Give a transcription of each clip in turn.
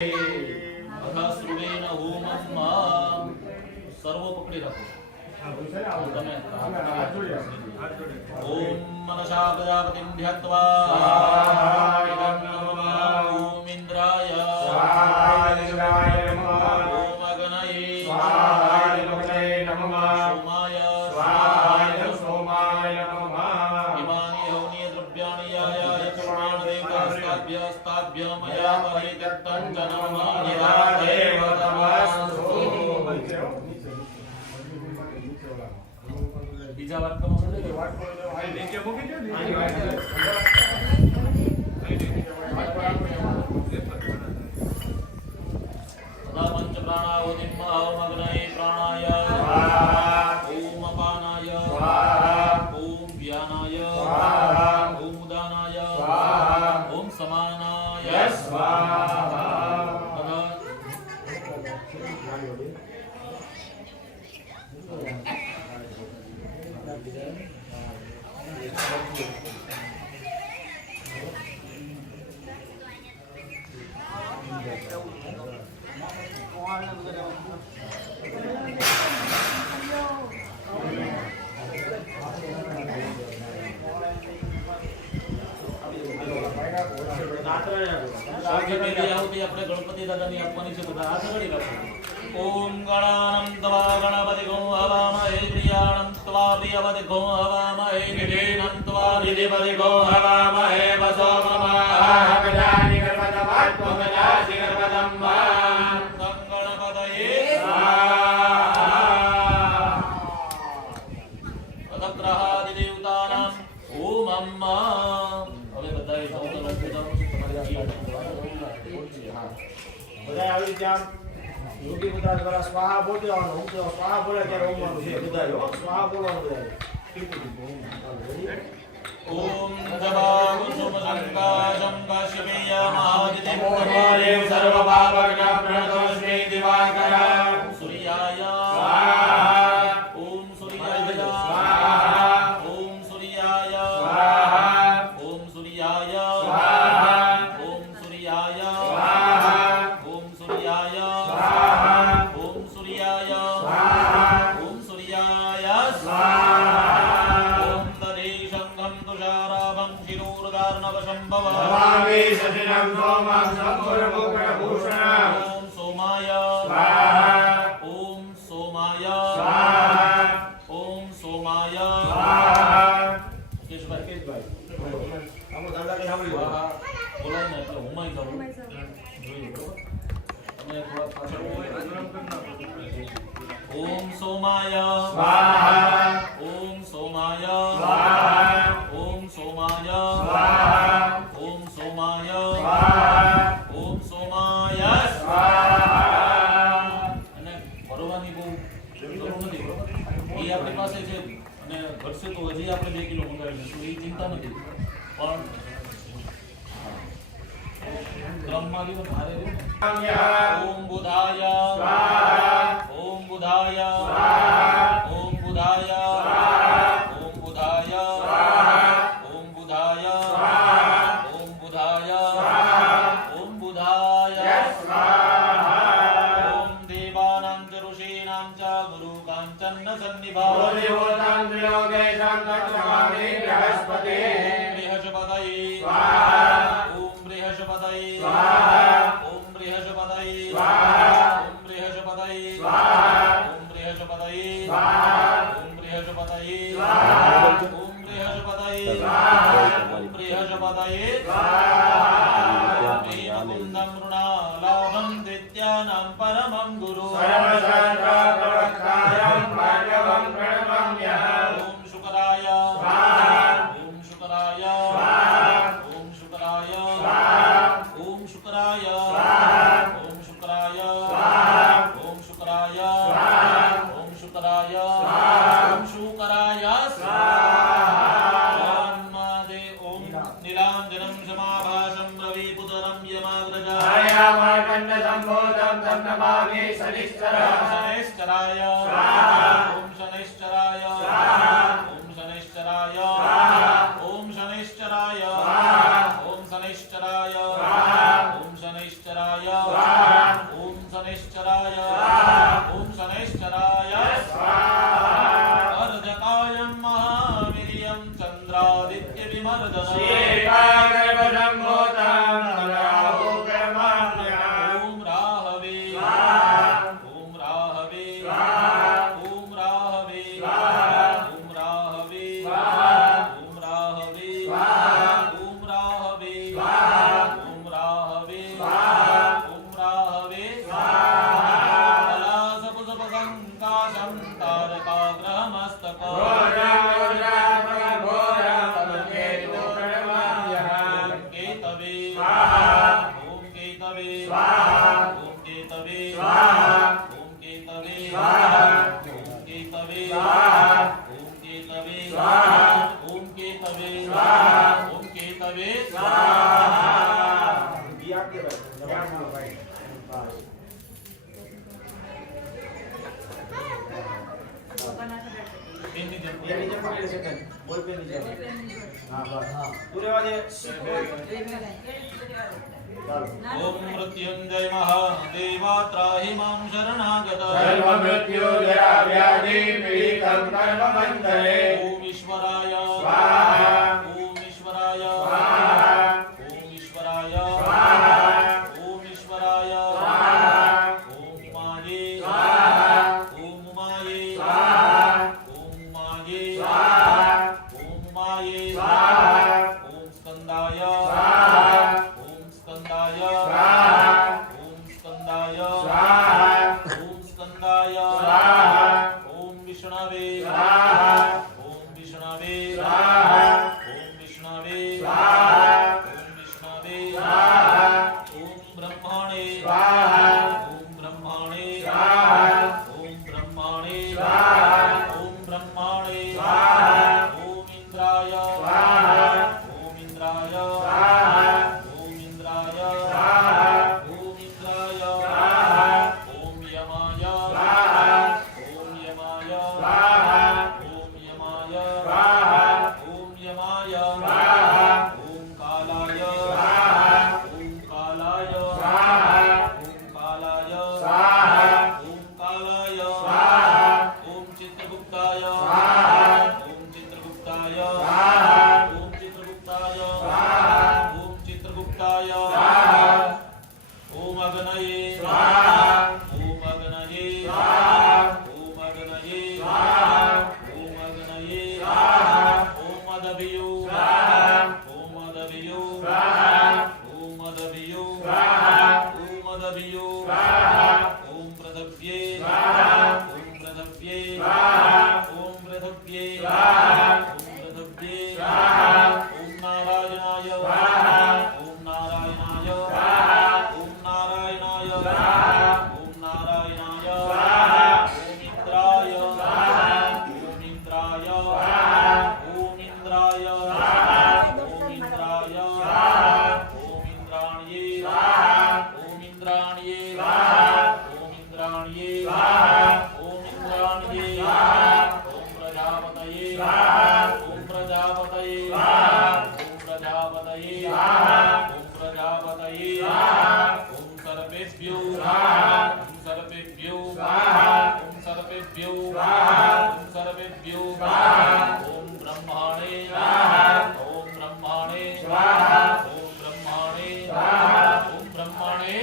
અથાશ્રુવેન હોમમ સર્વ પકડી રાખો તમે ઓમ મનસા પ્રજાપતિમ ધ્યાત્વા ઇદં નમઃ ઓમ ઇન્દ્રાય ઓમ અગ્નયે સોમાય ઇમાની હવની દ્રવ્યાણિ યાય ચક્રાણ દેવતાસ્તાભ્ય મયા પરિત્યક્તં જનમાનિ દેવ તમસ્તુ બીજા વાક્યમાં શું છે વાક્ય નીચે મૂકી દો ને સદા પંચ પ્રાણાવોદિમ અવમગ્નય પ્રાણાય ઓમ અપાનાય ઓમ વ્યાનાય ઓમ ઉદાનાય ઓમ સમાનાય સ્વાહા આપણે ગણપતિ દાદાની આપવાની છે બધા હાથ જોડી રાખો. ઓમ ગણાનં ત્વા ગણપતિગો હવામહે પ્રિયાણં ત્વા પ્રિયપતિગો હવામહે નિધેનં ત્વા નિધિપતિગો હવામહે વસો મમઃ ગજાનિ ગણપતવાત્મં ગજાસि ગણપતં વા ગણપતયે સ્વાહા તદગ્રહાદિ દેવતાનાં ઓમ અમ્મા. હવે બધાએ સૌનો તમારી બધા આવી ત્યાં યોગી બધા દ્વારા સ્વાહા બોલવાનું. હું તો સ્વાહા બોલે ત્યારે ઓમવાનું છે બધા સ્વાહા બોલવાનું બધા. ઓમ જબા કુસુમ શંકાશમ કાશ્મીય મહાદિતિમ પરમાદેવ સર્વ પાપજ્ઞ પ્રણતોસ્મે દિવાકર સૂર્યાય સ્વાહા ઓમ સૂર્યાય સ્વાહા ઓમ સૂર્યાય સ્વાહા ઓમ સૂર્યાય સ્વાહા ઓમ સૂર્યાય સ્વાહા ઓમ સૂર્યાય સ્વાહા ઓમ સૂર્યાય સ્વાહા ઓમ સૂર્યાય સ્વાહા ઓમ તદેશંગમ તુષારાભં શિરોરદાર્ણવશંભવ નમામિ સચિદં સોમં સંપૂર્ણભૂષણં ઓમ સોમાય સ્વાહા ઓમ સોમાય સ્વાહા ઓમ સોમાય સ્વાહા. કેશભાઈ આમો દાદાને સાંભળી લો. બોલાય ને એટલે હુંમાઈ જાઉં જોઈએ બરોબર. તમે થોડા પાછળ ઓમ સોમાય સ્વાહા ઓમ સોમાય સ્વાહા ઓમ સોમાય સ્વાહા ઓમ સોમાય સ્વાહા ઓમ સોમાય સ્વાહા. અને ભરવાની બહુ જરૂર નથી બરોબર. એ આપણી પાસે છે અને ઘટશે તો હજી આપણે 2 કિલો મંગાવી લઈશું, એ ચિંતા નથી. પણ ક્રમમાં રહ્યું ને ભારે રહ્યું ને. ઓમ બુધાય સ્વાહા ઓમ બુધાય સ્વાહા ઓમ બુધાય સ્વાહા ઓમ બુધાય સ્વાહા ઓમ બુધાય સ્વાહા ઓમ બુધાય સ્વાહા ઓમ બુધાય સ્વાહા. ઓમ દેવાનાં ચ ઋષીણાં ચ ગુરુ કાંચન સન્નિભાય દેવતાં ત્રિલોકે શાંતં બૃહસ્પતે બૃહસ્પતયે સ્વાહા ઓમ બૃહસ્પતયે સ્વાહા ઓમ બૃહસ્પતયે સ્વાહા ઓમ બૃહસ્પતયે સ્વાહા ઓમ બૃહસ્પતયે સ્વાહા ઓમ બૃહસ્પતયે સ્વાહા ઓમ બૃહસ્પતયે સ્વાહા ઓમ બૃહસ્પતયે સ્વાહા. મુકુંદં મૃણાલાભં દૈત્યાનાં પરમં ગુરુ સર્વશાસ્ત્રપ્રવક્તારં ભાર્ગવં પ્रणमाમ્યહં. ઓમ શુક્રાય સ્વાહા ઓમ શુક્રાય સ્વાહા ઓમ શુક્રાય સ્વાહા ઓમ શુક્રાય સ્વાહા ઓમ શુક્રાય સ્વાહા ઓમ શુક્રાય સ્વાહા ઓમ શુક્રાય સ્વાહા ઓમ શુક્રાય સ્વાહા. ઓમ નીલાંજનમ સમાભાસમ રવિપુતરમ યમાગ્રજા આયામર્કંડ સંભોધં तं નમામિ શનિશ્ચરઃ. શનૈશ્ચરાય સ્વાહા ઓમ શનૈશ્ચરાય સ્વાહા ઓમ શનૈશ્ચરાય સ્વાહા ઓમ શનૈશ્ચરાય સ્વાહા ઓમ શનૈશ્ચરાય સ્વાહા ઓમ શનૈશ્ચરાય સ્વાહા ओम केतवे स्वाहा ओम केतवे स्वाहा ओम केतवे स्वाहा ओम केतवे स्वाहा ओम केतवे स्वाहा ओम केतवे स्वाहा दिया के भाई पेनी जब ये नीचे पकड़ ले सेकंड बॉल पे नीचे हां बस पूरे वाले ओम मृत्युंजय महादेवा त्राहि मां शरणागत सर्वमृत्युजया व्याधि पीडितं कर्मबन्धने ओम ईश्वराय स्वाहा ओम ईश्वराय स्वाहा ओम ईश्वराय स्वाहा ओम ईश्वराय स्वाहा ओम माये स्वाहा ओम माये स्वाहा ओम माये स्वाहा ओम माये स्वाहा ओम स्कंदाय स्वाहा ओम स्कंदाय स्वाहा ओम स्कंदाय स्वाहा ओम स्कंदाय स्वाहा ओम विष्णवे स्वाहा ओम विष्णवे स्वाहा ओम विष्णवे स्वाहा ओम विष्णवे स्वाहा ओम ब्रह्मणे स्वाहा ओम ब्रह्मणे स्वाहा ओम ब्रह्मणे स्वाहा ओम ब्रह्मणे स्वाहा ओम इंद्राय स्वाहा ओम इंद्राय स्वाहा ओम इंद्राय स्वाहा ओम इंद्राय स्वाहा ओम यमाय स्वाहा ओम यमाय स्वाहा ओम यमाय स्वाहा ओम यमाय स्वाहा ओम कालाय स्वाहा ओम कालाय स्वाहा ओम कालाय स्वाहा ओम कालाय स्वाहा ओम चित्रगुप्ताय स्वाहा ओम चित्रगुप्ताय स्वाहा ओम चित्रगुप्ताय स्वाहा ओम चित्रगुप्ताय स्वाहा ओम अग्नये स्वाहा ओम अग्नये स्वाहा ओम अग्नये स्वाहा ओम अग्नये स्वाहा ओम अदभियो स्वाहा ओम अदभियो स्वाहा ओम अदभियो स्वाहा ओम अदभियो स्वाहा ओम प्रदव्ये स्वाहा ओम प्रदव्ये स्वाहा ओम प्रदव्ये स्वाहा ओम प्रदव्ये स्वाहा ओम नारायणाय स्वाहा ओम नारायणाय स्वाहा ओम नारायणाय स्वाहा ओम नारायणाय स्वाहा ओम इंद्राय स्वाहा ओम इंद्राय स्वाहा ओम इंद्राय स्वाहा ओम इंद्राय स्वाहा ओम इंद्राण्ये स्वाहा ओम इंद्राण्ये स्वाहा ओम इंद्राण्ये स्वाहा ओम इंद्राण्ये स्वाहा ओम प्रजापतये स्वाहा ओम प्रजापतये स्वाहा ओम प्रजापतये स्वाहा ओम प्रजापतये स्वाहा ओम सर्पेभ्यो स्वाहा ओम सर्पेभ्यो स्वाहा ओम सर्पेभ्यो स्वाहा ओम सर्पेभ्यो स्वाहा ओम ब्रह्माणे स्वाहा ओम ब्रह्माणे स्वाहा ओम ब्रह्माणे स्वाहा ओम ब्रह्माणे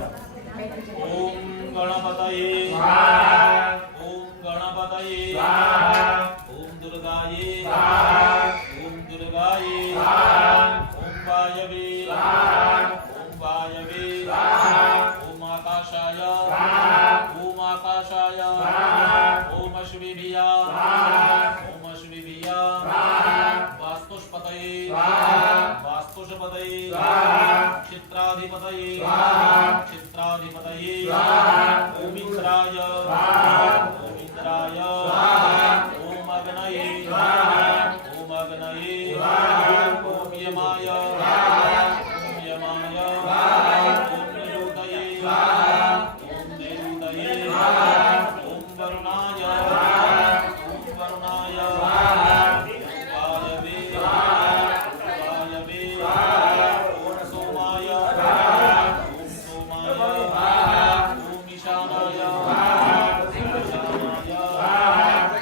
ओम गणपतये स्वाहा ओम गणपतये स्वाहा ओम दुर्गाये स्वाहा ओम दुर्गाये स्वाहा ओम वायवे स्वाहा ओम वायवे स्वाहा ओम आकाशाय स्वाहा ओम आकाशाय स्वाहा ओम अश्विभिया स्वाहा ओम अश्विभिया स्वाहा वास्तुष्पतये स्वाहा वास्तुषपतये स्वाहा क्षित्राधिपतये स्वाहा क्षित्राधिपतये स्वाहा ओम इंद्राय स्वाहा ओम इंद्राय स्वाहा ओम अग्नये स्वाहा ओम अग्नये स्वाहा ओम यमाय स्वाहा ओम यमाय स्वाहा ओम निरुतये स्वाहा ओम निरुतये स्वाहा ओम वरुणाय स्वाहा ओम वरुणाय स्वाहा ओम वायवे स्वाहा वायवे स्वाहा ओम सोमाय स्वाहा ओम सोमाय स्वाहा ओम ईशानाय स्वाहा ओम ईशानाय स्वाहा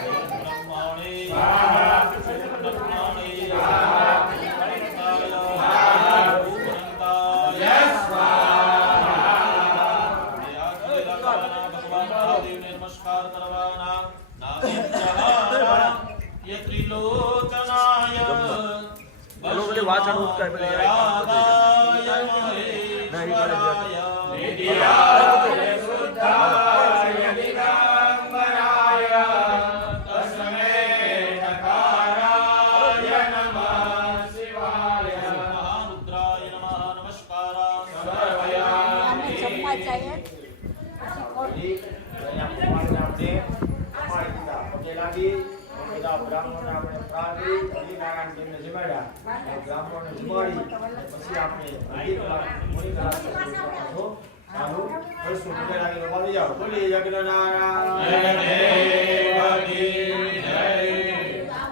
ओम ब्रह्माणे स्वाहा ओम ब्रह्माणे स्वाहा ओम अनंताय स्वाहा ओम अनंताय भगवान महादेव ने नमस्कार करवाना नाम ये त्रिलोचनाय बोले वाचन होता है, बोले वशंकराय महेश्वराय સાવલી અહીંયા ભગવાનને આપણે અમારી દીધા પગે લાગી બધા બ્રાહ્મણોને આપણે પ્રાર્થી હરિનારાયણ તેમને જમાડ્યા બ્રાહ્મણોને જમાડી પછી આપણે મોડી કલાક સારું કરશું પગે લાગીને બાંધી જાઓ બોલી યજ્ઞ નારાયણ